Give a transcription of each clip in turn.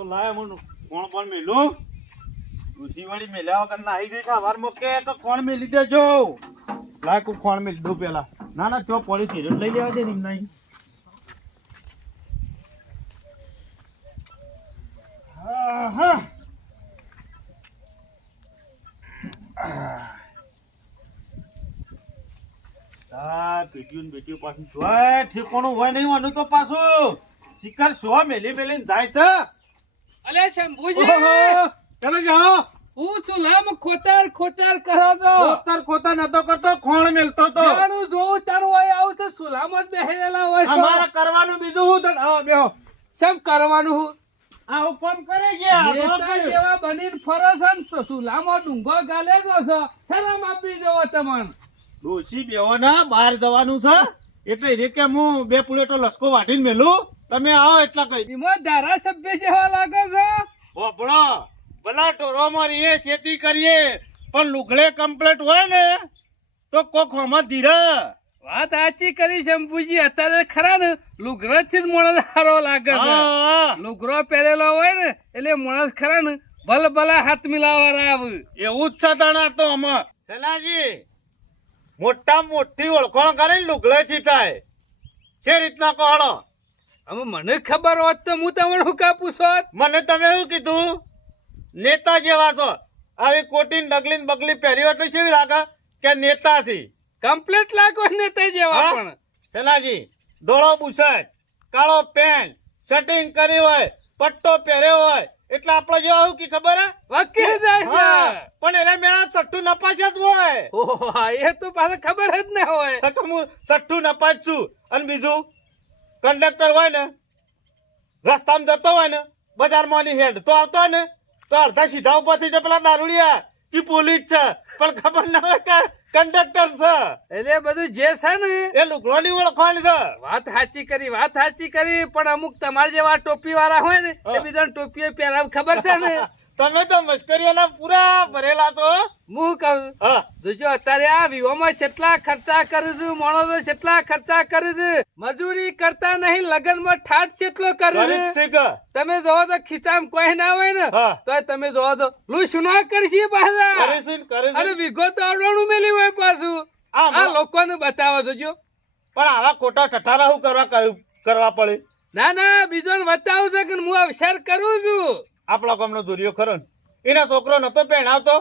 તો લાય હું કોણ પણ મેલું ડોસી વાળી મેલ્યા વગર નાહી જઈ સવાર મોકે તો કોણ મેલી દેજો લાય કો કોણ મેલી દો પેલા ના ના ચો પોલી સિગરેટ લઈ લેવા દે નિમ નહીં હા પેટીયું ને બેટીયું પાછું જોય ઠેકોણું હોય નહીં આનું તો પાછું શિકાર સો મેલી મેલીને જાય છે. અલે શંભુજી ચાલો જાઓ. હું ચૂલામાં ખોતર ખોતર કરો છો. ખોતર નતો કરતો ખોણ મેલતો તો જાણું જોઉં તારું હોય આવું તો ચૂલામાં જ બેહેલા હોય છો. અમારે કરવાનું બીજું હું તો બેહો શેમ કરવાનું હું આવું કોમ કરે ગયા નેતા જેવા બનીને ફરો છો ને તો ચૂલામાં ડુંગો ગાલે છો શરમ આપી દેવો તમને. ડોસી બેહો ના બહાર જવાનું છે એટલે રે કે હું બે પ્લેટો લસકો વાટીને મેલું તમે આવો એટલા કરી એમાં ધારાસભ્ય જેવા લાગે છે. બોપડો ભલા ટોરો મારીએ ખેતી કરીએ પણ લુગડે કમ્પ્લીટ હોય ને તો કોક હોમાં ધીરે વાત સાચી કરી શંભુજી. અત્યારે ખરા ને લુગરો થી જ માણસ સારો લાગે છે. લુગરો પહેરેલો હોય ને એટલે માણસ ખરા ને ભલ ભલા હાથ મિલાવવા આવે. એવું જ છે તાણા તો આમાં સલાજી મોટા મોટી ઓળખાણ કરીને લુગડેથી થાય છે રીતના કહો. હવે મને ખબર હોત તો હું તમને શું કા પૂછોત. મને તમે શું કીધું નેતા જેવા છો આવી કોટી ડગલી બગલી પહેરી હોય તો કેવી લાગે કે નેતા છે. કમ્પ્લીટ લાગો ને તે જેવા હા? પણ સેનાજી ધોળો બુશર્ટ કાળો પેન્ટ સેટિંગ કરી હોય પટ્ટો પહેર્યો હોય એટલે આપણે જેવા શું કી ખબર હે વકીલ જાય હા, છે. પણ એને મેળા સટ્ટુ નપાસ જ હોય ઓહો, એ તો પાછું ખબર જ ના હોય. તો હું સટ્ટુ નપાસ છું. અને બીજું કંડક્ટર હોય ને રસ્તામાં જતો હોય ને બજારમાં હેડ તો આવતો હોય ને તો અડધા સીધા ઉપરથી જે પેલા દારૂડિયા ઈ પોલીસ છે પણ ખબર ના હોય કે કંડક્ટર છે. એટલે બધું જે છે ને એ લુગડોની ઓળખાણ છે. વાત સાચી કરી વાત સાચી કરી. પણ અમુક તમારા જેવા ટોપી વાળા હોય ને એ બીજા ટોપીઓ પહેરાવ ખબર છે ને. તમે તો મસ્કરીઓના પૂરા ભરેલા છો. હું કહું હા જોજો અત્યારે આ વિહોમાં કેટલા ખર્ચા કરું છું માણસો કેટલા ખર્ચા કરું છું. મજૂરી કરતા નહીં લગનમાં ઠાઠ કેટલો કરું ગરીબ છું. છે કે? તમે જોવો તો ખિસ્સામાં કોઈ ના હોય ને હા. તો તમે જોવો તો લૂછ ના કરશી પાછા. કરીશું ને કરીશું. અરે વિગો તો આવડવાનું મેલી હોય પાછું. આમ. આ લોકોને બતાવો જોજો. પણ આવા ખોટા ઠઠારા શું કરવા પડે. ના ના બીજો બતાવું છે કે હું અવસર કરું છું. આપણા ગામનો દુરિયો ખરો ને એના છોકરો નતો પહેણાવતો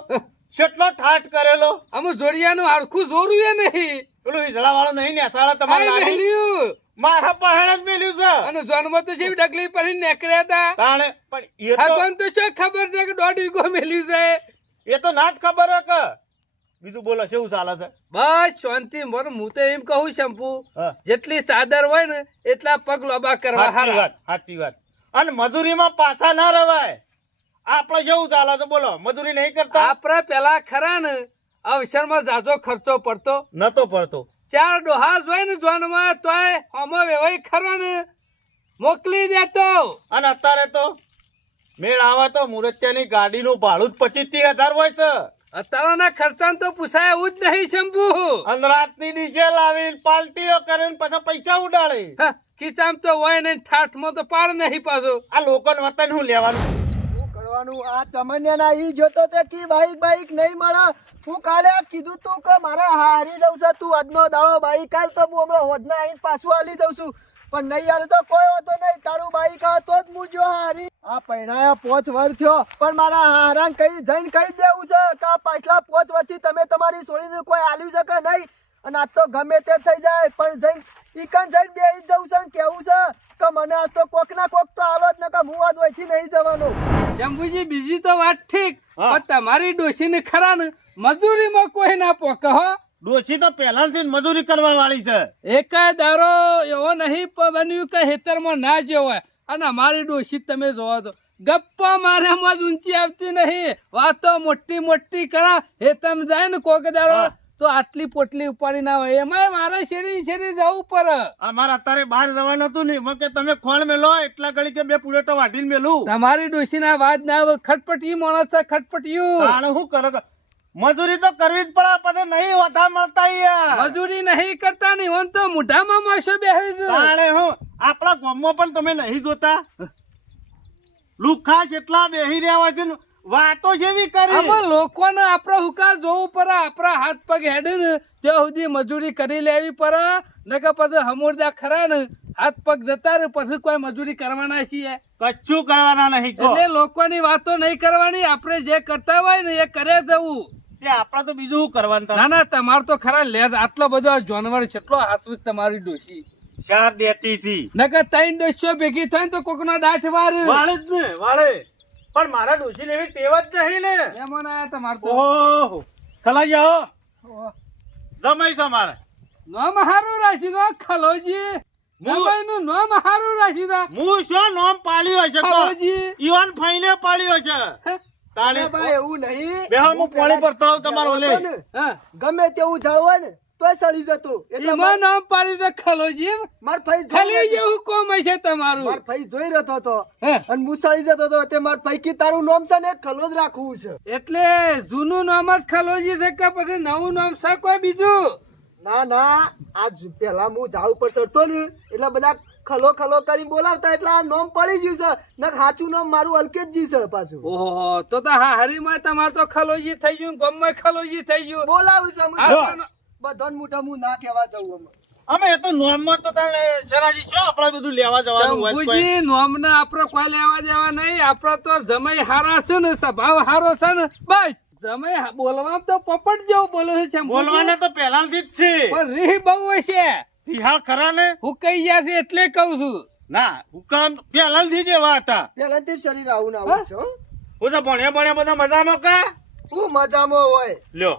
કેટલો ઠાઠ કરેલો. અમુક જોડિયાનું હાડકું જોરું એ નહીં. પેલું વીજળા વાળો નહીં ને સાડા આ તમારે મેલ્યું. મારા પહેણ જ મેલ્યું છે. અને જન્મ તો જેવી ડગલી પડી નીકળ્યા હતા. તાણે પણ એ તો ભગવાન તો શું ખબર છે કે દોઢ વીઘો મેલ્યું છે. એ તો ના જ ખબર હે કે બીજું બોલો કેવું ચાલે છે. બસ શાંતિ મર. હું તો એમ કહું શંપુ હા. જેટલી ચાદર હોય ને એટલા પગ લોબા કરવા સાચી હારા. વાત સાચી વાત. અને મજૂરીમાં પાછા ના રવાય. આપણે કેવું ચાલે છે બોલો મજૂરી નહીં કરતા. આપડે પેલા ખરા ને અવસરમાં જાજો ખર્ચો પડતો. નતો પડતો. 4 ડોહા જોઈ ને જોનમાં તોય આમાં વેવાઈ ખરો ને મોકલી દેતો. અને અત્યારે તો મેળ આવે તો મુરત્યાની ગાડીનું ભાડું જ 25-30 હજાર હોય છે. અત્યારના ખર્ચા તો પૂછાય એવું જ નહીં શંભુ. અને રાતની ડીજે લાવી પાર્ટીઓ કરીને પાછા પૈસા ઉડાડે. હા, ખિસ્સામાં તો હોય ને ઠાઠમાં તો પાડ નહીં પાછો. આ લોકોને વતન શું લેવાનું. કરવાનું આ ચમનિયાના ઈ જોતો તે કી બાઈક નહીં મળે. હું કાલે કીધું તું કે મારે હારી દઉં છે તું આજનો દાડો બાઈક હાલ તો હું હમણાં હોદના આવીને પાછું હાલી દઉં છું. પણ નહીં હાલ તો કોઈ વાતો નહીં. તારું બાઈક આ તો જ હું જો હારી. આ પૈણાયા 5 વર થયો પણ મારા હારાને કઈ જઈને કહી દેવું છે કે આ પાછલા 5 વર્ષથી તમે તમારી છોડીને કોઈ હાલ્યું છે કે નહીં. અને આજ તો ગમે તે થઈ જાય પણ જઈને ઈકન જઈને બેસી જવું છે ને કેવું છે કે મને આજ તો કોક ના કોક તો આવો જ ને કે હું આજ વહીથી નહીં જવાનો. શંભુજી બીજી તો વાત ઠીક હા. પણ તમારી ડોશીને ખરા ને મજૂરીમાં કોઈ ના પોકે હો. ડોશી તો પહેલાથી જ મજૂરી કરવા વાળી છે. એકાય દારો એવો નહીં બન્યું કે હેતરમાં ના જવાય. અને અમારી ડોશી તમે જોવો તો ગપ્પા મારામાં જ ઊંચી આવતી નહીં. વાતો મોટી મોટી કરા હેતમ જાય ને કોક દારો હા. તો આટલી પોટલી ઉપાડી ના હોય. એમાં મારે શેરી શેરી જવું પડે. અમારે અત્યારે બહાર જવાનું હતું નહીં કે તમે ખોણ મેલો એટલા ઘડી કે 2 પુલેટો વાટીને મેલું. તમારી ડોશી ના વાત ના આવે. ખટપટિયું માણસ છે ખટપટિયું. તાણે શું કરો કે મજૂરી તો કરવી જ પડે પછી નહીં વધા મળતા યાર. મજૂરી નહીં કરતા નહીં હોન તો મોઢામાં માસો બેસી છે. તાણે હું આપણા ગામમાં પણ તમે નહીં જોતા લુખા જેટલા બેહી રહ્યા હોય છે ને, વાતો જેવી કરી આમાં લોકોને આપડે હુકા જોવું પડે, આપડા હાથ પગ હેડે ને ત્યાં સુધી મજૂરી કરી લેવી પડે, નકર પછી હમુરદા ખરા ને હાથ પગ જતા રહે પછી કોઈ મજૂરી કરવાના છીએ. કચ્છું કરવાના નહીં કહો. એટલે લોકોની વાતો નહીં કરવાની, આપણે જે કરતા હોય ને એ કરે જવું. તે આપડે તો બીજું શું કરવાનું તારે? ના ના, તમારે તો ખરા લેજ આટલો બધો જાનવર કેટલો હાથવી તમારી ડોશી. ચાર દેતી સી નકર ત્રણ ડોશીઓ ભેગી થાય ને તો કોકનો દાઠ વાર. વાળે જ ને વાળે, પણ મારા ડોશી એવી ટેવ જ નહીં ને. મહેમાન આયા તમારે તો. ઓહો ખલાઈ જાઓ, જમાઈ છે મારે. નામ હારું રાખી દો ખલોજી, જમાઈનું નામ હારું રાખી દો હું શું નામ પાડ્યું હશે તો? ખલોજી. ઈવાન ફાઈને પાડ્યું હશે. હે? તાણે ભાઈ એવું નહીં. બેહો, હું પાણી ભરતો આવું તમારો ઓલે. હા. ગમે તેવું જળવા ને તોય સડી જતો. એટલે એમાં નામ પાડી દો ખલોજી. માર ભાઈ ખાલી જેવું કોમ હશે તમારું. માર ભાઈ જોઈ રહ્યો હતો હે. અને હું સડી જતો હતો તે માર ભાઈ કી તારું નામ છે ને ખલો જ રાખવું છે. એટલે જૂનું નામ જ ખલોજી છે કે પછી નવું નામ છે કોઈ બીજું? ના ના, આ પેલા હું ઝાડ ઉપર ચડતો ને એટલે બધા ખલો ખલો કરીને બોલાવતા એટલે આ નામ પડી ગયું છે. ને સાચું નામ મારું અલ્કેશજી છે પાછું. ઓહો, તો હા હરીમાં તમારે તો ખલોજી થઈ ગયું, ગામમાં ખલોજી થઈ ગયું. બોલાવું છે હા. હું બધાને મોટા હું ના કહેવા જાઉં અમે. અમે એ તો નોમમાં તો તારે શરાજી શું આપણે બધું લેવા જવાનું હોય કોઈ? શંભુજી, નોમને આપડે કોઈ લેવા દેવા નહીં. આપડે તો જમાઈ હારા છે ને, સ્વભાવ હારો છે ને, બસ. જમાઈ બોલવામાં તો પોપટ જેવું બોલો છે શંભુજી. બોલવાના તો પહેલાથી જ છે. પણ રીહ બહુ હશે. તિહાળ ખરા ને? હું કહી ગયા છે એટલે કઉ છું. ના, હુકામ પહેલાથી જ એવા હતા. પહેલાથી જ શરીર આવું ને આવું છે હો. હું તો ભણ્યા બધા મજામાં કા? હું મજામાં હોય લ્યો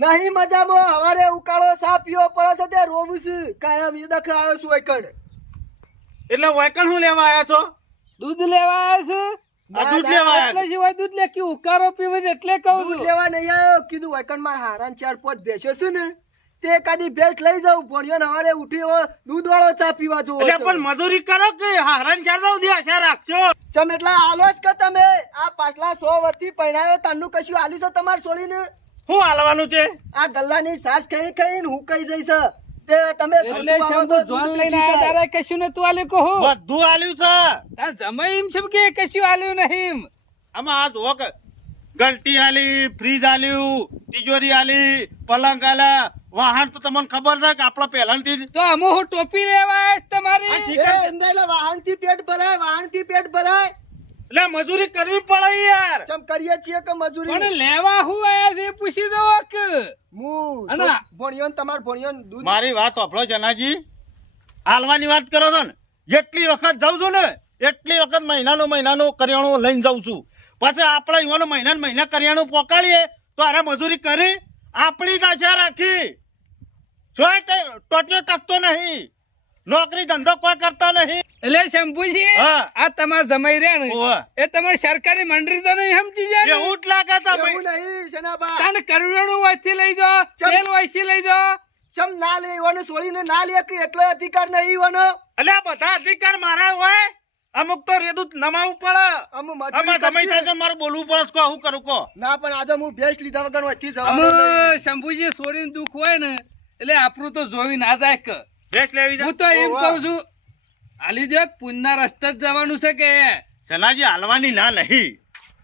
નહીં મજામાં. હવારે ઉકાળો સા પીવો પડે છે તે રોવું છે કાયમ. એ દખ આવ્યો છું એકડ. એટલે વાયકણ હું લેવા આયા છો? દૂધ લેવા આવ્યા છે. આ દૂધ લેવા આયા એટલે છો? સિવાય દૂધ લે કે ઉકારો પીવે છે એટલે કઉ દૂધ છું. લેવા નહીં આવ્યો. કીધું વૈકણ માર હારાન 4-5 ભેંસો છે ને તે એકાદી ભેંસ લઈ જાઉં. ભણ્યો ને હવારે ઉઠી હવે દૂધ વાળો ચા પીવા જોવો એટલે છે. પણ મજૂરી કરો કે હારાન ચાર સુધી આશા રાખજો? ચમ એટલા આલો જ કે તમે આ પાછલા 100 વર્ષથી પહેણાયો તારનું કશું આલ્યું છે તમારે છોડીને? શું હાલવાનું છે? આ ગલ્લાની સાસ કઈ કઈ હું કઈ જઈશ તે તમે એટલે શંભુ જોન લઈને આયા તારે કશું નતું આલ્યું કહું. બધું આલ્યું છે. તાર જમાઈ એમ છે કે કશું આલ્યું નહીં. આમાં આ જુઓ કે ઘંટી આલી, ફ્રીજ આલ્યું, તિજોરી આલી, પલંગ આલ્યા, વાહન તો તમને ખબર છે કે આપડે પહેલાથી જ તો અમુ હું ટોપી લેવા આવ્યા છે તમારી. વાહન થી પેટ ભરાય, વાહન થી પેટ ભરાય. એટલે મજૂરી કરવી પડે યાર. ચમ કરીએ છીએ કે મજૂરી. પણ લેવા હું આયા છે એ પૂછી દો કે. હું અને ભણ્યો ને તમાર ભણ્યો ને દૂધ મારી વાત સાંભળો જનાજી, હાલવાની વાત કરો છો ને, જેટલી વખત જાઉં છું ને એટલી વખત મહિનાનું કરિયાણું લઈને જાઉં છું. પછી આપણે એવાનો મહિના કરિયાણું પોકાડીએ તો અરે મજૂરી કરી આપણી જ આશા રાખી. ટોટિયો ટકતો નહીં, નોકરી ધંધો કોઈ કરતા નહીં. એટલે શંભુજી, હા. આ તમાર જમાઈ રહ્યા ને ઓવે. એ તમારી સરકારી મંડળી તો નહીં સમજી જાય ને? એવું જ લાગે તમે. એવું નહીં શનાબા. તાને કરોડોનું વયથી લઈ જાઓ, તેલ વયથી લઈ જાઓ. ચમ ના લે ઈવાનો છોડીને ના લે કે એટલો અધિકાર નહીં ઈવાનો. એટલે આ બધા અધિકાર મારા હોય. અમુક તો રેદું નમાવું પડે. આમાં સમય થાય તો મારે બોલવું પડે છે, કહો, હું કરું કહો. ના પણ આજે હું ભેંસ લીધા વગર વચ્ચે અમે જવાનું નહીં. શંભુજી છોડીને દુઃખ હોય ને એટલે આપણું તો જોવી ના જાય કે. ભેંસ લેવી હું છે? તો એમ ઓવા. કઉ છું હાલી દે પુણ્યના રસ્તે જ જવાનું છે કે. સલાજી હાલવાની ના નહીં.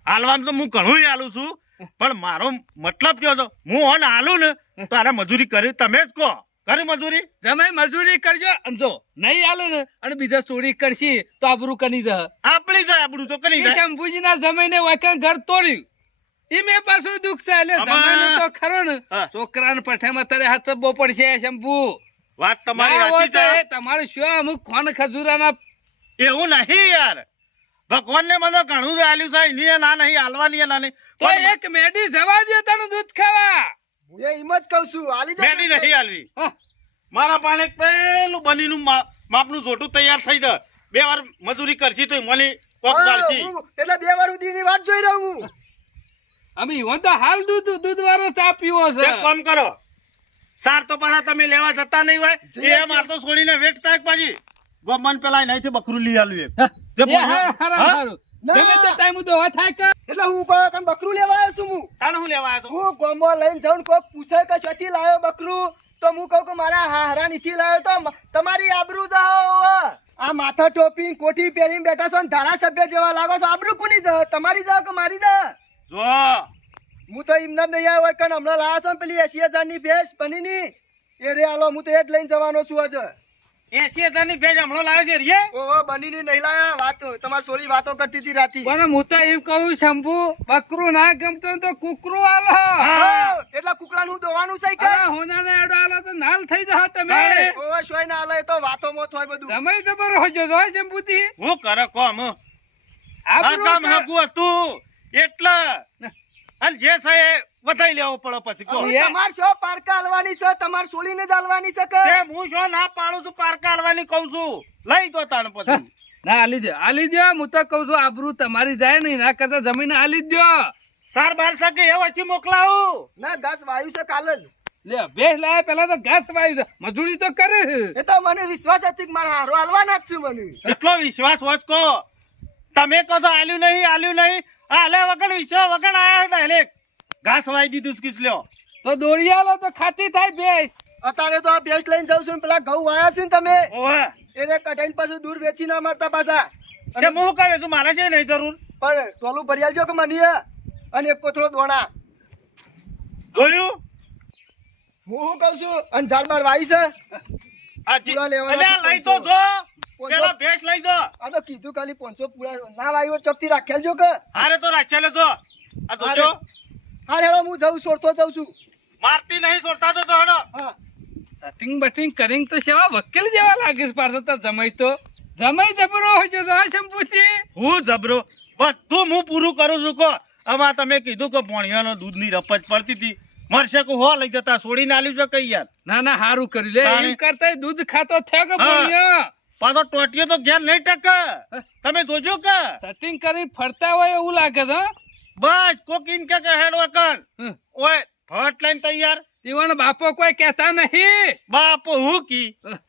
હાલવાનું તો હું ઘણું હાલું છું, પણ મારો મતલબ કયો છો, હું હોન હાલું ને તારે મજૂરી કરી, તમે જ કહો કરી મજૂરી. તમે મજૂરી કરજો અને જો નહીં હાલે ને અને બીજા ચોરી કરશી તો આબરૂ કરી દે. આપણી જાય આપણું તો કરી જાય. શંભુજીના જમાઈને વાંકા ઘર તોડ્યું એ મેં પાછું દુઃખ છે એટલે આમાં- જમાઈનું તો ખરો ને હા. છોકરાને પઠામાં તારે હાથ બહુ પડશે શંભુ. વાત તમારી ના હોય સાચી તો છે. એ તમારે શું અમુક ખોન ખજૂરાના એવું નહીં યાર, ભગવાનને મને ઘણું હાલ્યું છે, એની એ ના નહીં હાલવાની એ ના નહીં. તો એક મેડી જવા દે તને દૂધ ખાવા. હું એમ જ કઉ છું આલી જા. મેડી નહીં હાલવી. હા. મારા પાણે પેલું બનીનું માપનું જોટું તૈયાર થઈ જાય. 2 વાર મજૂરી કરશી તો મને પગ હા, પાડશી. હું એટલે 2 વાર સુધીની વાત જોઈ રહ્યો હું. અમે ઈવન તો હાલ દૂધ વાળો ચા પીવો છે. એક કામ કરો, સાર તો પાછા તમે લેવા જતા નહીં હોય જઈએ એ છીએ. માર તો છોડીને વેટ થાય પાછી ગમન પેલા નહીં બકરું લઈ આલ્યું હા. તે એ બોલ્યો. હા, હારું, હા? હારું. ના. ગમે તે ટાઈમ દોવા થાય કે એટલે હું પણ બકરું લેવા આવ્યો છું હું. તાણે હું લેવા આવ્યો તો? હું ગોમો લઈને જાઉં કોક પૂછે કે શેથી લાવ્યો બકરું તો હું કહું કે મારા હારા નીથી લાવ્યો તો તમારી આબરૂ જાઓ. આ માથા ટોપી કોઠી પહેરીને બેઠા છો ને ધારાસભ્ય જેવા લાગો છો. આબરૂ કોની છે? તમારી છે કે મારી છે? જો હું તો એમને નહીં આવ્યો હોય કારણ હમણાં લાયા છો ને પેલી 80,000 ની ભેંસ બનીની એ રે હાલો હું તો એ જ લઈને જવાનો છું આજે. 80,000 ની ભેજ હમણાં લાવ્યો છે રે. ઓહો બનીની નહીં લાયા. વાતો તમારી સોળી વાતો કરતી હતી રાતી. પણ હું તો એમ કહું શંભુ બકરું ના ગમતું હોય તો કૂકરું આલો હા, એટલા કુકડાનું દોવાનું છે કે અરે હોનાને એડો આલો તો નાલ થઈ જાઓ તમે ઓહો શોય ના આલે તો વાતોમાં થોય બધું. તમે જબર હોજો જો શંભુજી હું કરે કોમ આ આબરૂ કામ કા- હગું હતું એટલે અને જે છે એ વધાઈ લેવો પડે પછી કહો. હવે તમાર શો પારકા હાલવાની છે? તમાર સોળીને જ હાલવાની છે કે તે હું શું ના પાડું છું પારકા હાલવાની કહું છું લઈ દો તાણ પછી ના આલી દો હું તો કઉ છું આબરૂ તમારી જાય ને ના કરતા જમીન આલી જ દો સાર બાર શકે એ વચ્ચે મોકલાવું. ના ઘાસ વાયુ છે કાલ જ. લે ભેંસ લાયા પેલા તો ઘાસ વાયું છે મજૂરી તો કરે એ તો મને વિશ્વાસ હતી કે મારા હારો હાલવાના જ છે મને. એટલો વિશ્વાસ હોત કહો તમે કહો તો આલ્યું નહીં હાલે વગર વિશ્વાસ વગર આયા ડાયરેક્ટ ઘાસ વાઈ દીધું કિસ લ્યો. તો દોડી આલો તો ખાતી થાય ભેંસ અત્યારે તો આ ભેંસ લઈને જાઉં છું ને પેલા ઘઉં વાયા છે ને તમે ઓવે એને કઢાઈને પાછું દૂર વેચી ના મારતા પાછા. તે હું કહે તું મારે છે નહીં જરૂર પણ ટોલું ભરી આલજો કે મને અને એક કોથળો દોણા. જોયું હું શું કઉ છું અને ઝાડ બાર વાઈ છે પૂરા લેવાના અલ્યા છે લઈ તો 500. જો પેલા ભેંસ લઈ દો. આ તો કીધું ખાલી 500 પૂરા ના વાયો ચોકથી રાખેલજો કે હારે તો રાખ્યા લેજો આ તો જો હા હેડો હું જઉં છોડતો જાઉં છું. મારતી નહીં છોડતા તો હેડો. હા સટિંગ બટિંગ કરીને તો સેવા વકીલ જેવા લાગે છે પાછો તો જમાઈ જબરો હોય જો આ શંભુજી હું જબરો બધું હું પૂરું કરું છું કો આમાં તમે કીધું કે પોણિયાનો દૂધની રપજ પડતી હતી મરશે કો હો લઈ જતા છોડીને આલ્યું છે કઈ યાર ના હારું કર્યું લે તાણે. એમ કરતા દૂધ ખાતો થયો કે હા. ભણ્યો પાછો ટોટીઓ તો ઘેર નહીં ટકે તમે જોજો કે સટિંગ કરી ફરતા હોય એવું લાગે છે બસ કોક ઇન કે હેડ વકર હં. ઓય ફટ લઈને તૈયાર તેવાનો બાપો કોઈ કહેતા નહીં બાપો હું કી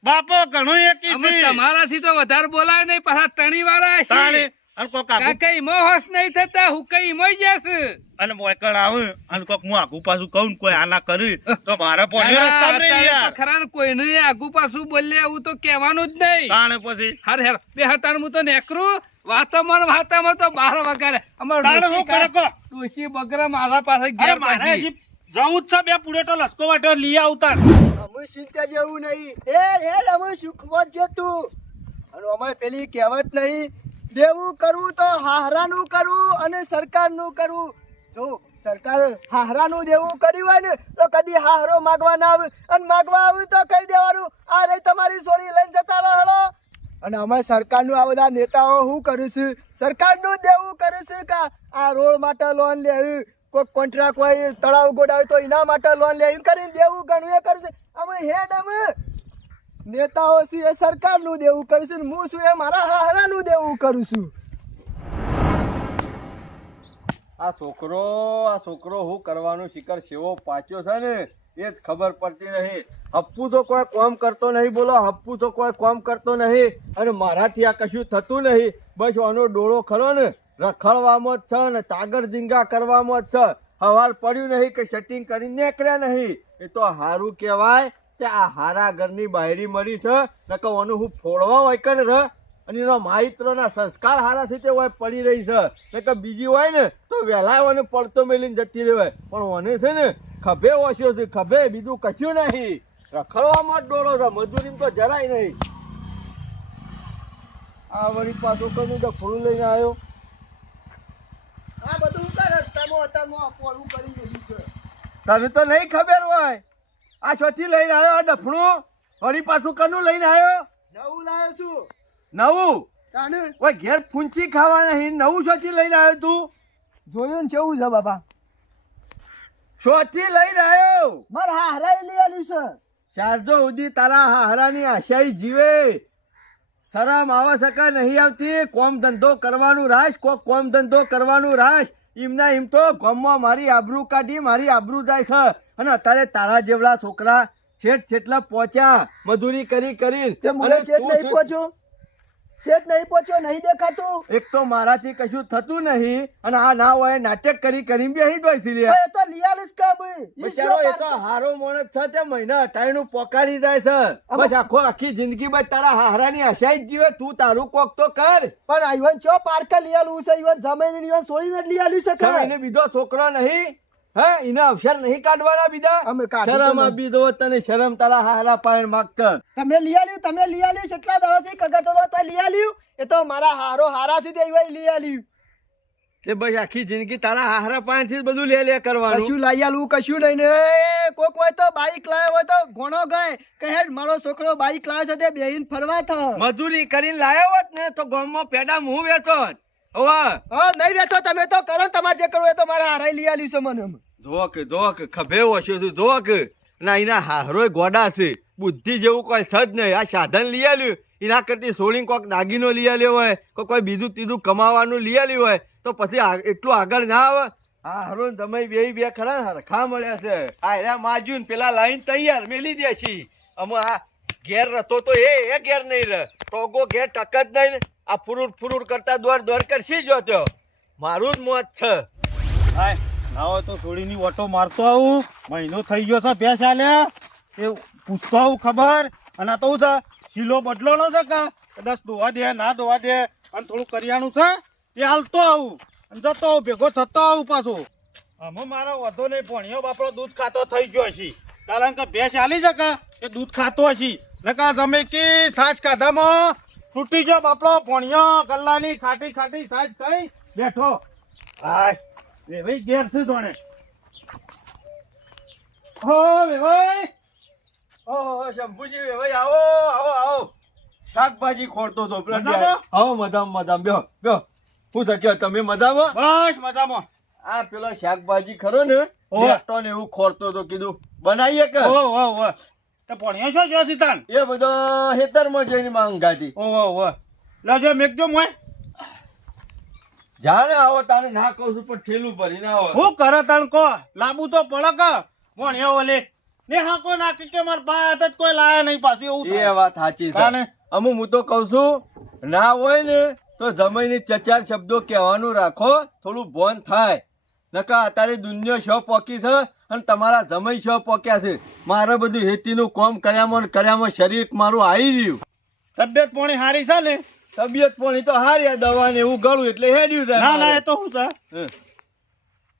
બાપો ઘણું એક અમે કી તમારાથી તો વધારે બોલાય નહીં પાછા ટણી વાળા તાણે છે અને કોક આગુ કાકા ઈમો હોશ નહીં થતા હું કઈ ઈમોઈ જશે અને મોકળ આવે અને કોક હું આગુ પાછું કહું ને કોઈ આના કરી તો મારા પોણીઓ રસ્તા રહી યાર ખરા ને કોઈને આગુ પાછું બોલે એવું તો કહેવાનું જ નહીં તાણે પછી હાર બે હતાર હું તો નેકરું વાતામાં તો બાર વગાડે અમાર તાણે હું કરે કો ડોશી બગરા મારા પાસે અરે ઘેર મારે પાછી હજી જવું જ છે બે પુડેટો લસકો વાટો લઈ આવતા અમે ચિંતા જેવું નહીં હેડ અમે સુખમાં જ તું અને અમારે પેલી કહેવત નહીં દેવું કરવું તો હાહરાનું કરવું અને સરકારનું કરવું. જો સરકાર હાહરાનું દેવું કર્યું હોય ને તો કદી હાહરો માગવા ના આવે અને માગવા આવે તો કહી દેવાનું આ રહી તમારી સોરી લઈને જતા રહો. અને અમે સરકારનું આ બધા નેતાઓ શું કરું છું સરકારનું દેવું કરું છું કે આ રોડ માટે લોન લેવી કોઈ કોન્ટ્રાક્ટ હોય તળાવ ગોડાવે તો એના માટે લોન લેવી કરીને દેવું ઘણું એ કરું છું. અમે હેડ અમે નેતાઓ છે એ સરકારનું દેવું કરું છું ને હું છું એ મારા હાહરાનું દેવું કરું છું. આ છોકરો હું કરવાનું શિખર સેવો પાચ્યો છે ને એ જ ખબર પડતી નહીં. હપ્પુ તો કોઈ કોમ કરતો નહીં, બોલો હપ્પુ તો કોઈ કોમ કરતો નહીં અને મારાથી આ કશું થતું નહીં. બસ આનો ડોળો ખરો ને રખડવામાં જ છે ને તાગર ઝીંગા કરવામાં જ છે. હવાર પડ્યું નહીં કે સેટિંગ કરીને નીકળ્યા નહીં. એ તો હારું કહેવાય કે આ હારા ઘરની બાયરી મળી છે નકર ઓનું હું ફોડવા હોય કે ને અને એના માહિત્રના સંસ્કાર હારાથી તે હોય પડી રહી છે નકર બીજી હોય ને તો વહેલા ઓને પડતો મેલીને જતી રહેવાય. પણ ઓને છે ને ખભે ઓછો છે ખભે, બીજું કશું નહીં. રખડવામાં જ ડોળો છે, મજૂરી તો જરાય નહીં. આ વળી પાછું કનું કે ફૂલ લઈને આવ્યો. આ બધું ઉતાર રસ્તામાં હતામાં પોળું કરી દીધું છે. તને તો નહીં ખબર હોય આ છોથી લઈને આવ્યો આ ડફણું. વળી પાછું કનું લઈને આવ્યો નવું લાવ્યો છું. નવું. કાને ઓય ઘેર ફૂંચી ખાવા નહીં, નવું છોથી લઈને આવ્યો તું? જોયું ને કેવું છે બાપા? છોથી લઈને આવ્યો. મારા હાહરાએ લઈ આલ્યું છે. શારજો ઉદી તારા હારાની આશાઈ જીવે. શરમ આવે શકે નહીં આવતી? કોમ ધંધો કરવાનું રાખ, કોમ ધંધો કરવાનું રાખ. એમના એમ તો ગામમાં મારી આબરૂ કાઢી, મારી આબરૂ જાય છે. અને અત્યારે તારા જેવડા છોકરા છેટલા પહોંચ્યા મજૂરી કરી તે મુલે શેઠ નહીં પહોંચ્યો. શેઠ નહીં પહોંચ્યો, નહીં દેખાતું. એક તો મારાથી કશું થતું નહીં અને આ ના હોય નાટક કરી બેહી ગઈ છે લે. એ તો લઈ આલીશ કે ભાઈ. બચારો એ તો હારો માણસ છે તે મહિના અટાઈનું પોકાડી જાય છે. બસ આખી જિંદગી બસ તારા હારાની આશાઈ જ જીવે. તું તારું કોક તો કર. પણ આઈવન ચો પાર્ક લઈ આલું છે, ઈવન જમાઈને ઈવન સોળીને જ લઈ આલ્યું છે કેમ કે? એને બીજો છોકરો નહીં? હે એને અવસર નહીં કાઢવાના બીજા? અમે કાઢી શરમ તો આપી દો તને, શરમ તારા હારા પાયણ માગતા. તમે લઈ આલ્યું કેટલા દાડાથી કગતો હતો તો લઈ આલ્યું. એ તો મારા હારા થી ઈવન લઈ આલ્યું. તે બસ આખી જિંદગી તારા હારા પાયણ થી બધું લે કરવાનું. કશું લઈ આલું કશું નહીં ને. કોક હોય તો બાઈક લાવ્યો હોય તો ઘણો ગયે કે હેડ મારો છોકરો બાઈક લાવે છે તે બેહીન ફરવા થા. મજૂરી કરીને લાયો હોત ને તો ગામમાં પેડા હું વેચો. હવે હા નહીં વેચો તમે તો કરો, તમારે જે કરવું એ તો મારા હારાઈ લઈ આલ્યું છે મને. જોક ખભે ઓછો છું જોક ના એના હારોય ગોડા છે. બુદ્ધિ જેવું કોઈ છે જ નહીં. આ સાધન લઈ આલ્યું એના કરતી સોળીને કોઈક દાગીનો લઈ આલ્યો હોય, કોઈ બીજું ત્રીજું કમાવાનું લઈ આલ્યું હોય તો પછી એટલું આગળ ના આવે. હા હારો તમે બે ખરા ને હરખા મળ્યા છે. આ એના માજુ ને પેલા લાઈન તૈયાર મેલી દે છે. અમે આ ઘેર રહેતો તો એ ઘેર નહીં રહે. ટોગો ઘેર ટક જ નહીં ને. આ ફુરુર કરતા દોડ કરશી જો તો મારું જ મોત છે. હાય આવો તો થોડીની ઓટો મારતો આવું. મહિનો થઈ ગયો છે ભેંસ આલ્યા એ પૂછતો આવું ખબર. અને આ તો શું છે શીલો બદલાનો છે કે કદાચ દોવા દે ના દોવા દે અને થોડું કરિયાણું છે એ હાલતો આવું અને જતો આવું ભેગો થતો આવું પાછું. આમાં મારો વધો નહીં. ભણ્યો બાપડો દૂધ ખાતો થઈ ગયો હશે કારણ કે ભેંસ આલી છે કે એ દૂધ ખાતો હશે. નકા જમે કે સાસ કાઢામાં તૂટી ગયો બાપડો ભણ્યો ગલ્લાની ખાટી સાસ ખાઈ બેઠો. હાય વેવાઈ ઘેર છે જોણે. હો વેવાઈ. ઓહો શંભુજી વેવાઈ આવો. શાકભાજી ખોરતો તો મજામાં? આવો મજામાં બેહો શું થયો તમે મજામાં? બસ મજામાં. આ પેલો શાકભાજી ખરો ને ઓહો. બેટો ને એવું ખોરતો તો કીધું બનાવીએ કે ઓહો તો ભણ્યો છો જો સીતાન. એ બધો હેતરમાં જઈને માંગાતી. ઓહો લાજો મેકજો મોય. જાણે આવો તારે ના કહું છું પણ ઠેલું ભરીને આવો. હું કરે તણ કો લાબુ તો પડે કે ભણ્યો ઓલે ને હા કોઈ નાખી કે માર ભાત જ કોઈ લાયા નહીં પાછું એવું એ થાય. વાત સાચી છે. તાને? હું તો કઉ છું ના હોય ને તો જમાઈને ચાર શબ્દો કહેવાનું રાખો, થોડું ભોન થાય. નકા અત્યારે દુનિયા શો પોકી છે અને તમારા જમાઈ શો પોક્યા છે. મારે બધું હેતીનું કામ કર્યામાં શરીર મારું આવી રહ્યું. તબિયત પોણી હારી છે ને? તબિયત પણ તો હારી, દવા ને એવું ગળું એટલે હેડ્યું જાય. ના એ તો શું છે હે.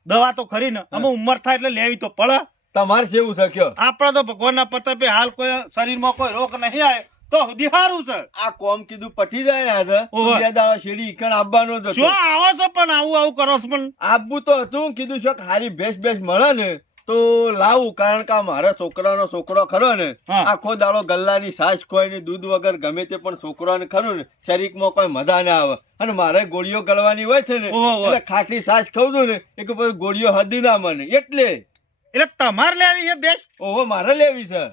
દવા તો ખરી ને અમે ઉંમર થાય એટલે લેવી તો પડે. તમારે કેવું છે કયો? આપડે તો ભગવાનના પતપે હાલ કોઈ શરીરમાં કોઈ રોગ નહીં આવે તો સુધી સારું છે. આ કોમ કીધું પટી જાય ને આજે ઓવે. બે દાડા શેરડી ઈકણ આવવાનો જ હતો. શું આવો છો પણ આવું કરો છો પણ? આપવું તો હતું, કીધું છે કે હારી ભેંસ મળે ને તો લાવું, કારણ કે આ મારા છોકરાનો છોકરો ખરો ને હા. આખો દાડો ગલ્લાની સાસ ખોય ને દૂધ વગર ગમે તે પણ છોકરાને ખરું ને શરીરમાં કોઈ મજા ના આવે. અને મારે ગોળીઓ ગળવાની હોય છે ને ઓહો. એટલે ખાટી સાસ ખાઉં છું ને એ પછી ગોળીઓ હદી ના મને એટલે તમારે લેવી છે બેસ? ઓહો મારે લેવી છે.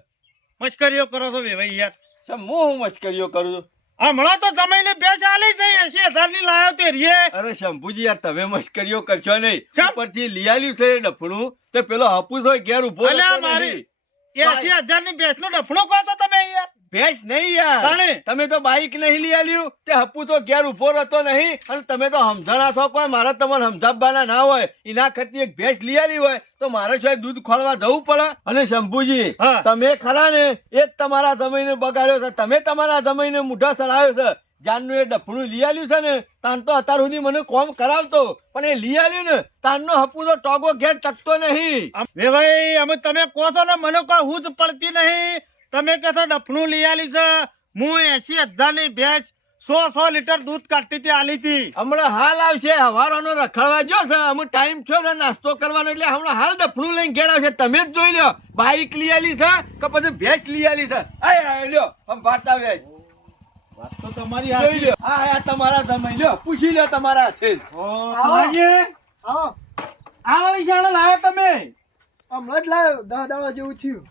મશ્કરીઓ કરો છો ભાઈ યાર. હું મશ્કરીઓ કરું છું? હમણાં તો જમાઈને બેસ આલી છે 80,000 ની લાયો તે રીએ. અરે શંભુજી યાર તમે મશ્કરીઓ કરશો નહીં. શમ? ઉપરથી લઈ આવ્યું છે ડફણું તે પેલો હાપુસ હોય ઘેર ઉભો અલ્યા રહેતો મારી નહીં. 80,000 ની બેસ નો ડફણો કહો છો તમે યાર? ભેંસ નહીં યાર, તાણે? તમે તો બાઈક નહીં લઈ આલ્યું. તે હપ્પુ તો ઘેર ઉભો રહેતો નહીં અને તમે તો સમજણા છો. કોઈ મારે તમને સમજાવવાના ના હોય. એના કરતી એક ભેંસ લઈ આલી હોય તો મારે શું દૂધ ખોળવા જવું પડે? અને શંભુજી હા. તમે ખરા ને એ જ તમારા જમાઈને બગાડ્યો છે. તમે તમારા જમાઈને મુઢા ચડાવ્યો છે. જાનનું એ ડફણું લઈ આલ્યું છે ને તાન તો અત્યાર સુધી મને કોમ કરાવતો, પણ એ લઈ આલ્યું ને તાનનો હપ્પુ તો ટોગો ઘેર ટકતો નહીં. વે ભાઈ અમે તમે કહો છો ને મને કોઈ હું જ પડતી નહીં. તમે કહો છો ડફણું લઈ આલી છે. હું 80,000 ની ભેંસ 100 લીટર દૂધ કાઢતી હતી આલી હતી. હમણાં હાલ આવશે, હવારોનો રખડવા જો છે. અમુક ટાઈમ છો છે નાસ્તો કરવાનો એટલે હમણાં હાલ ડફણું લઈને ઘેર આવશે. તમે જ જોઈ લો બાઈક લઈ આલી છે કે પછી ભેંસ લઈ આલી છે. આય લ્યો હમ વાર્તા વેચ વાત તો તમારી જોઈ હાચી. લ્યો. આ તમારા જમાઈ લ્યો, પૂછી લ્યો તમારા હાથે. તમારી આવો આ વાળી જાણે લાયા તમે? હમણાં જ લાવ્યો 10 દાડા જેવું થયું.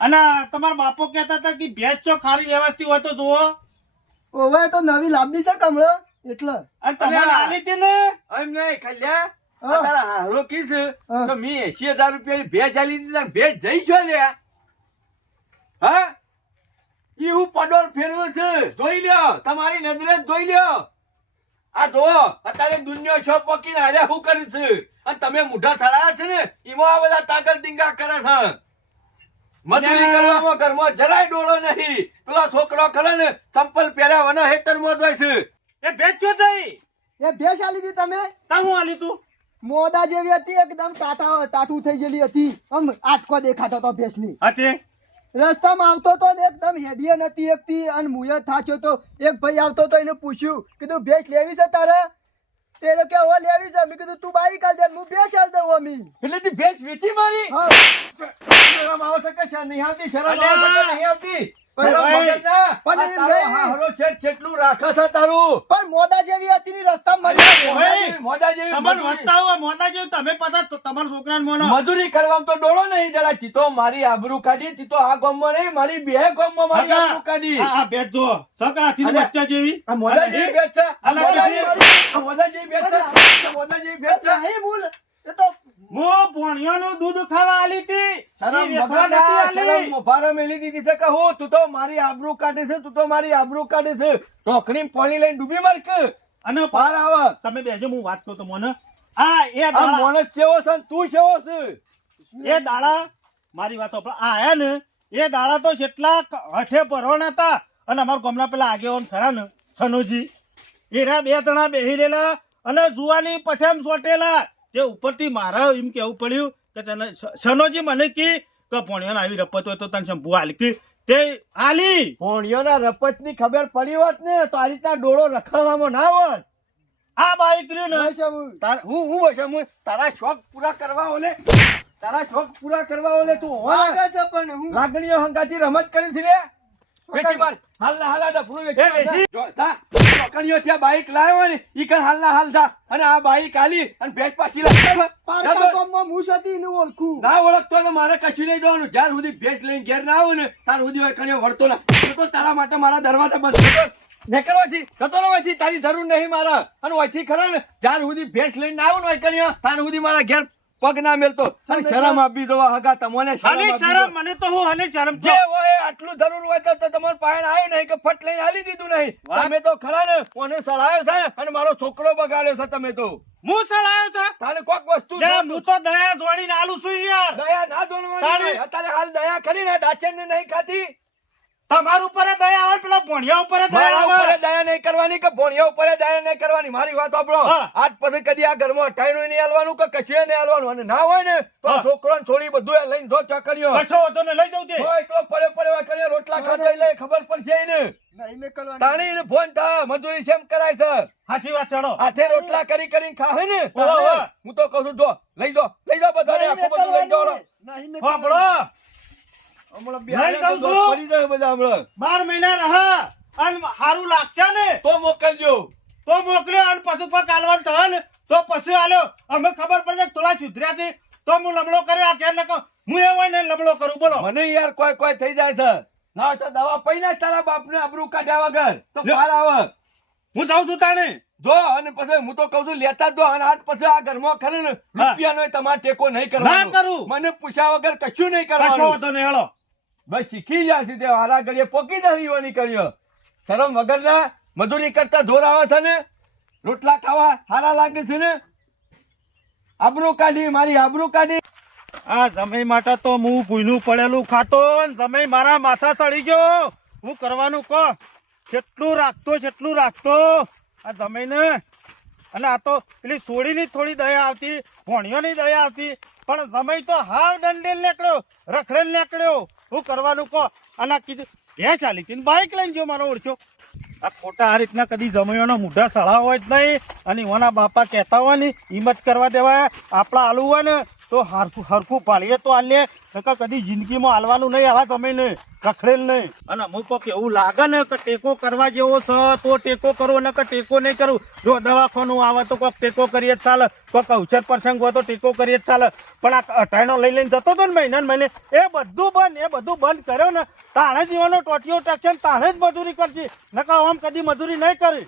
અને તમારા બાપો કહેતા હતા કે ભેંસ જો ખારી વ્યવસ્થિત હોય તો જુઓ. ઓવે તો નવી લાંબી છે કમળો એટલે. અને તમારે આલી હતી ને? એમ નહીં ખલ્યા હા. તારા હારો કીસ હા. તો મેં 80,000 રૂપિયાની ભેંસ આલી દીધી. ભેંસ જઈ છો લ્યા? હા ઈ હું પડોળ ફેરવું છે જોઈ લ્યો તમારી નજરે જ જોઈ લ્યો આ જો અત્યારે દુનિયા શોપ પકીને હારે હું કરી છે અને તમે મુઢા થડાયા છે ને એમાં આ બધા તાકર ડીંગા કરે છે મજૂરી કરવામાં ઘરમાં જરાય ડોળો નહીં પેલો છોકરો ખરે ને ચંપલ પહેર્યા વનો હેતરમાં જાય છે એ ભેચ્યો જઈ એ ભેંસ આલી હતી તમે તા હું આલી તું મોદા જેવી હતી એકદમ ટાટું થઈ ગયેલી હતી આમ આટકો દેખાતો હતો ભેંસની હાથે રસ્તામાં આવતો તો ને એકદમ હેડીએ નથી એકથી અને મુએ થાચ્યો તો એક ભાઈ આવતો તો એને પૂછ્યું કીધું ભેંસ લેવી છે તારે તેરે કે ઓ લેવી છે મેં કીધું તું બાઈક આલ દે હું ભેંસ આલ દઉં અમી એટલે તી ભેંસ વેચી મારી હા શરમ આવે છે કે છે નહીં આવતી શરમ આવે છે કે નહીં આવતી શરમ વગર ના પણ આ એમ તારો નહીં. હારો છે જેટલું રાખે છે તારું પણ મોદા જેવી હતી ની રસ્તામાં મરી ભાઈ, મોદા જેવી તમને મજૂરી. વધતા હોય મોટા જેવું તમે પાછા તમારા છોકરાને મોનો મજૂરી કરવામાં તો ડોળો નહીં જરા તીતો મારી આબરૂ કાઢી તીતો આ ગામમાં નહીં મારી બે ગામમાં મારી આબરૂ કાઢી આ ભેજ જો સકાથી અલ્યા. બચ્ચા જેવી આ મોદા જેવી ભેંસ છે આ અલ્યા, મોદા કેટલી- જેવી- આ મોદા જેવી ભેંસ છે આ મોદા જેવી ભેંસ છે નહીં મૂલ એ તો મો પોણિયાનું દૂધ ખાવા આલી હતી શરમ ઈ વેચવા વગર ના, નથી આલી. શરમ મોભારો મેલી દીધી છે કે હું તું તો મારી આબરૂ કાઢે છે તું તો મારી આબરૂ કાઢે છે ઢોકણી પાણી લઈને ડૂબી માર કે અને પાર આવે તમે બેજો હું વાત કરું તો મને આ એ આ દાડા મોણસ ચેવો છે ને તું ચેવો છે એ દાડા મારી વાત સાંભળો. આ આયા ને એ દાડા તો જેટલા હઠે પરવાના હતા અને અમારા ગામના પેલા આગેવાન ખરા ને સનોજી એ રહ્યા બે જણા બેહી રહેલા અને જુવાની પઠેમ સોટેલા તે ઉપરથી મારા એમ કેવું પડ્યું કે સનોજી મને કી કે પોણિયાને આવી રપત હોય તો તને શંભુ આલી કી તે આલી ભોણિયોના રપતની ખબર પડી હોત ને તો આ રીતના ડોળો રખડવામાં ના હોત આ બાઈક રહ્યું ને હું બસ હું તારા શોખ પૂરા કરવા ઓલે તારા શોખ પૂરા કરવા ઓલે તું હોવા વાગે છે પણ હું લાગણીઓ હંગાથી રમત કરી છે લે વેચી માર હાલના હાલ આ ડફરું વેચી એ માર. વેચી. જો તા લાગણીઓ ત્યાં બાઈક લાવ્યો ને ઈ કણ હાલના હાલ થા અને આ બાઈક આલી અને ભેંસ પાછી લાવ પારકા ગામમાં હું હતી એને ઓળખું ના ઓળખતો તો મારે કશું નહીં દેવાનું જ્યાર સુધી ભેંસ લઈને ઘેર ના આવું ને ત્યાર સુધી હોય કણિયો વળતો ના હું તો તારા માટે મારા દરવાજા બંધ કરતો નીકળવાથી જતો રહેવાથી તારી જરૂર નહીં મારા અને ઓયથી ખરા ને જ્યાર સુધી ભેંસ લઈને ના આવું ને હોય કણિયો ત્યાર સુધી મારા ઘેર પગ ના મેલતો અને શરમ આપી દો હગા તમને શરમ અને આપી શરમ દો. મને તો હું અને શરમ જે હોય આટલું જરૂર હોય તો તમારે પાયણ આવ્યું નહીં કે ફટ લઈને હાલી દીધું નહીં વાત. તમે તો ખરા ને કોને સળાયો છે અને મારો છોકરો બગાડ્યો છે તમે તો હું સળાયો છે તારે કોક વસ્તુ જે જોતું. હું તો દયા જોડીને આલું છું યાર દયા ના દોડવાની તાળી. નહીં. અત્યારે હાલ દયા કરી ને દાચન ને નહીં ખાતી તમારા ઉપર ય દયા આવે પેલા ભોણિયા ઉપર ય દયા મારા આવે ઉપર દયા નહીં કરવાની કે ભોણિયા ઉપર દયા નહીં કરવાની મારી વાત સાંભળો હા. આજ પછી કદી આ ઘરમાં અટાણું નહીં હાલવાનું કે કશું નહીં હાલવાનું અને ના હોય ને તો હા. છોકરો ને છોડી બધું એ લઈને જો ચકડ્યો કશો વાંધો નહીં, લઈ જાઉં તે હોય તો પડ્યો કર્યો રોટલા ખાતા એટલે ખબર પડશે ને નહીં મેં કરવાની તાણી ને ફોન થા મજૂરી શેમ કરાય છે સાચી વાત ચડો હાથે રોટલા કરીને ખાવે ને ઓહો, ઓહો. હું તો કહું છું જો લઈ જાઓ બધાને નહીં મેં આખું બધું લઈ જાઓ કરવાની. નહીં મેં સાંભળો હમણાં બે લઈ હારે જાઉં તો છું. ફરી જાય બધા હમણાં 12 મહિના રહા અને હારું લાગશે ને તો મોકલજો તો મોકલ્યો અને પછી કોઈ કાલવાન થયો ને તો પછી આલ્યો અમે ખબર પડે કે થોડા સુધર્યા છે તો હું લબડો કર્યો આ ઘેર નકો હું એ હોય ને લબડો કરું બોલો મને યાર કોઈ થઈ જાય છે ના હોય તો દવા પૈને તારા બાપને આબરૂ કાઢ્યા વગર તો લ્યો. બહાર આવે હું જાઉં છું તાણે જો અને પછી હું તો કઉ છું લેતા જ દો અને આજ પછી આ ઘરમાં ખરે ને રૂપિયાનો તમારે ટેકો નહીં કરવાનો ના કરું. મને પૂછ્યા વગર કશું નહીં કશો કરવાનું વાંધો નહીં હેળો બસ શીખી જાય છે તે હારા ઘડીએ પોકી દઈ યુવાની કર્યો શરમ વગરના મજૂરી કરતા જોર આવે છે ને રોટલા ખાવા હારા લાગે છે ને આબરૂ કાઢી મારી આબરૂ કાઢી આ જમાઈ માટે તો હું ભૂયનું પડેલું ખાતો ને જમાઈ મારા માથા ચડી ગયો હું કરવાનું કહો કેટલું રાખતો આ જમાઈને અને આ તો પેલી સોડીની થોડી દયા આવતી ભોણિયોની દયા આવતી પણ જમાઈ તો હાવ દંડેલ નીકળ્યો રખડેલ નીકળ્યો હું કરવાનું કહો અને આ કીધું ભેંસ ચાલી હતી બાઈક લઈને જો મારો ઓળખ્યો આ ખોટા આ રીતના કદી જમાઈઓના મૂઢા સળાવ હોય જ નહીં અને ઓના બાપા કહેતા હોય ને હિંમત કરવા દેવાય આપણા આલુ હોય ને તો હરખું પાડીએ તો આલીએ નકર કદી જિંદગીમાં હાલવાનું નહીં આવા સમય નહીં રખડેલ નહીં અને અમુક કોક એવું લાગે ને કે ટેકો કરવા જેવો છે તો ટેકો કરો ને કે ટેકો નહીં કરું જો દવાખાનું આવે તો કોઈક ટેકો કરીએ જ ચાલે કોઈક અવસર પ્રસંગ હોય તો ટેકો કરીએ જ ચાલે પણ આ અટાણો લઈને જતો હતો ને મહિને મહિને એ બધું બંધ કર્યો ને તાણે જીવાનો ટોટીઓ ટકશે ને તાણે જ મજૂરી કરશે નકર આમ કદી મજૂરી નહીં કરી